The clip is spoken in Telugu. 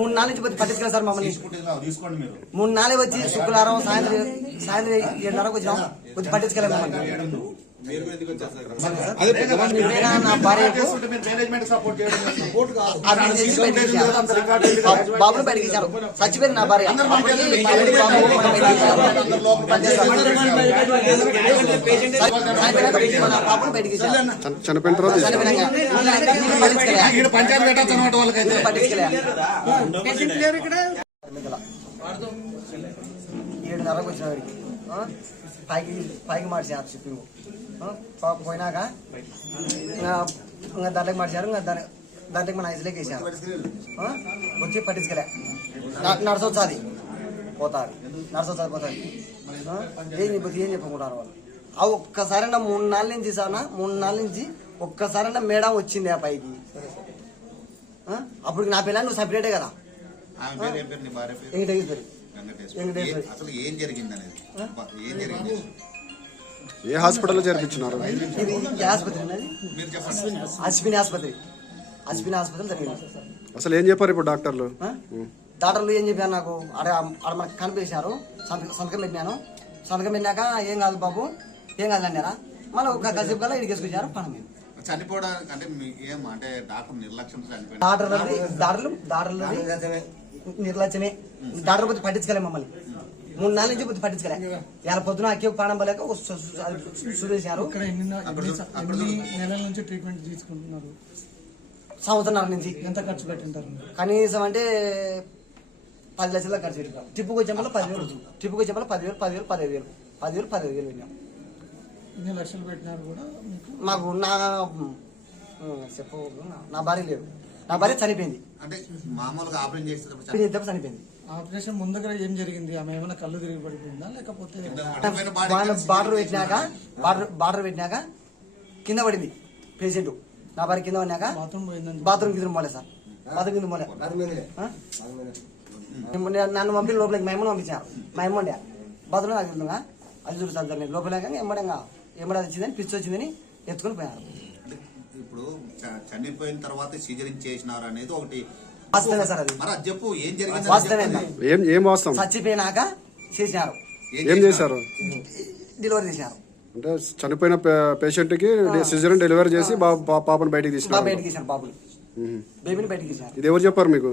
మూడు నాలుగు నుంచి పట్టించుకున్నా సార్ మమ్మల్ని. మూడు నాలుగు వచ్చి శుక్రవారం సాయంత్రం సాయంత్రం ఏడున్నరకు వచ్చినాం. వచ్చి పట్టించుకోలేదు మమ్మల్ని. బాబును చచ్చిపోయింది నా భార్య బాబును చనిపోయిన తర్వాత పంచాయతీ పెట్టచ్చు అనమాట వాళ్ళకైతే. ఏడున్నరకు వచ్చిన వాడికి? పైకి పైకి మార్చారు షిప్పింగ్ పోయినాక ఇంకా దాంట్లోకి మార్చారు ఇంకా దాని దాంట్లోకి మన ఐసులోకి వేసారు. ఆ? వచ్చి పట్టించుకోలే. నడసొచ్చాది పోతారు. నడసొచ్చాది పోతాది ఆ? ఏం చెప్పి ఏం చెప్పుకుంటారు వాళ్ళు? ఆ ఒక్కసారైనా మూడు నాలుగు నుంచి సానా మూడు నాలుగు నుంచి ఒక్కసారైనా మేడం వచ్చింది ఆ పైకి? అప్పుడు నా పిల్లలు నువ్వు సపరేటే కదా? వెంకటేశ్వరి. వెంకటేశ్వర. అసలు ఏం జరిగింది అనేది ఏం జరిగింది? ఏ హాస్పిటల్లో చేర్పించినారు? ఇది ఆసుపత్రి ఉన్నది అశ్విని ఆసుపత్రి. అశ్విని ఆసుపత్రి జరిగింది. అసలు ఏం చెప్పారు ఇప్పుడు డాక్టర్లు? ఆ? డాక్టర్లు ఏం చెప్పారు నాకు? ఆడ ఆడ మనకు కనిపించారు. సంతకం సంతకం పెట్టినాను. సంతకం పెట్టినాక ఏం కాదు బాబు ఏం కాదు అన్నారా? మళ్ళీ ఒక కలిసి కల్లా ఇడికి వేసుకొచ్చారు పని మీద. చనిపోవడానికి అంటే మీ ఏం అంటే డాక్టర్ నిర్లక్ష్యం డాక్టర్లు డాక్టర్లది నిర్లక్ష్యమే. డాక్టర్ పోతే పట్టించుకోలే మమ్మల్ని. మూడు నాలుగు నుంచి పోతే పట్టించుకోలే. ఇవాళ పొద్దున అక్కి పానం పోలేక చూసేశారు నెలల నుంచి ట్రీట్మెంట్ తీసుకుంటున్నారు? సంవత్సరం నుంచి. ఎంత ఖర్చు పెట్టింటారు? కనీసం అంటే పది లక్షల ఖర్చు పెట్టాం టిప్పుకు వచ్చే వల్ల పదివేలు టిప్పుకు వచ్చే వల్ల పదివేలు పదివేలు పదిహేను వేలు. పదివేలు పదిహేను వేలు పెట్టాం ఇన్ని లక్షలు పెట్టినారు కూడా మీకు? నా చెప్పు నా భార్య లేదు. నా భార్య చనిపోయింది. అంటే మామూలుగా ఆపరేషన్ ఇద్దరు చనిపోయింది. ఆపరేషన్ ముందుగా ఏం జరిగింది? ఆమె ఏమైనా కళ్ళు తిరిగి పడిపోయిందా? లేకపోతే బార్డర్ బార్డర్ పెట్టినాక బార్డర్ బార్డర్ పెట్టినాక కింద పడింది పేషెంట్. నా భార్య కింద పడినాక బాత్రూమ్ పోయిందని బాత్రూమ్ కింద పోలే సార్. బాత్రూమ్ కింద పోలే నన్ను పంపి లోపలికి మేము పంపించారు మేము ఉండే. బాత్రూమ్ అది ఉందిగా అది చూడు సార్ దాన్ని లోపలికి ఎమ్మడంగా ఎమ్మడ వచ్చిందని పిచ్చి వచ్చిందని ఎత్తుకొని పోయారు ఇప్పుడు చనిపోయిన తర్వాత సిజరింగ్ చేసినారు అనేది ఒకటి వాస్తవమే సార్ అది. మరి అది చెప్పు ఏం జరిగింది ఏం ఏం వాస్తవం? చచ్చిపోయినాక చేసినారు. ఏం చేశారు? డెలివరీ చేసినారు. అంటే చనిపోయిన పేషెంట్కి సిజరన్ డెలివరీ చేసి బా- పా- పాపను బయటికి బాబు తీసుకున్నారు బయటికి తీసినారు బాబుని. బేబీని బయటికి తీసినారు. ఇది ఎవరు చెప్పారు మీకు?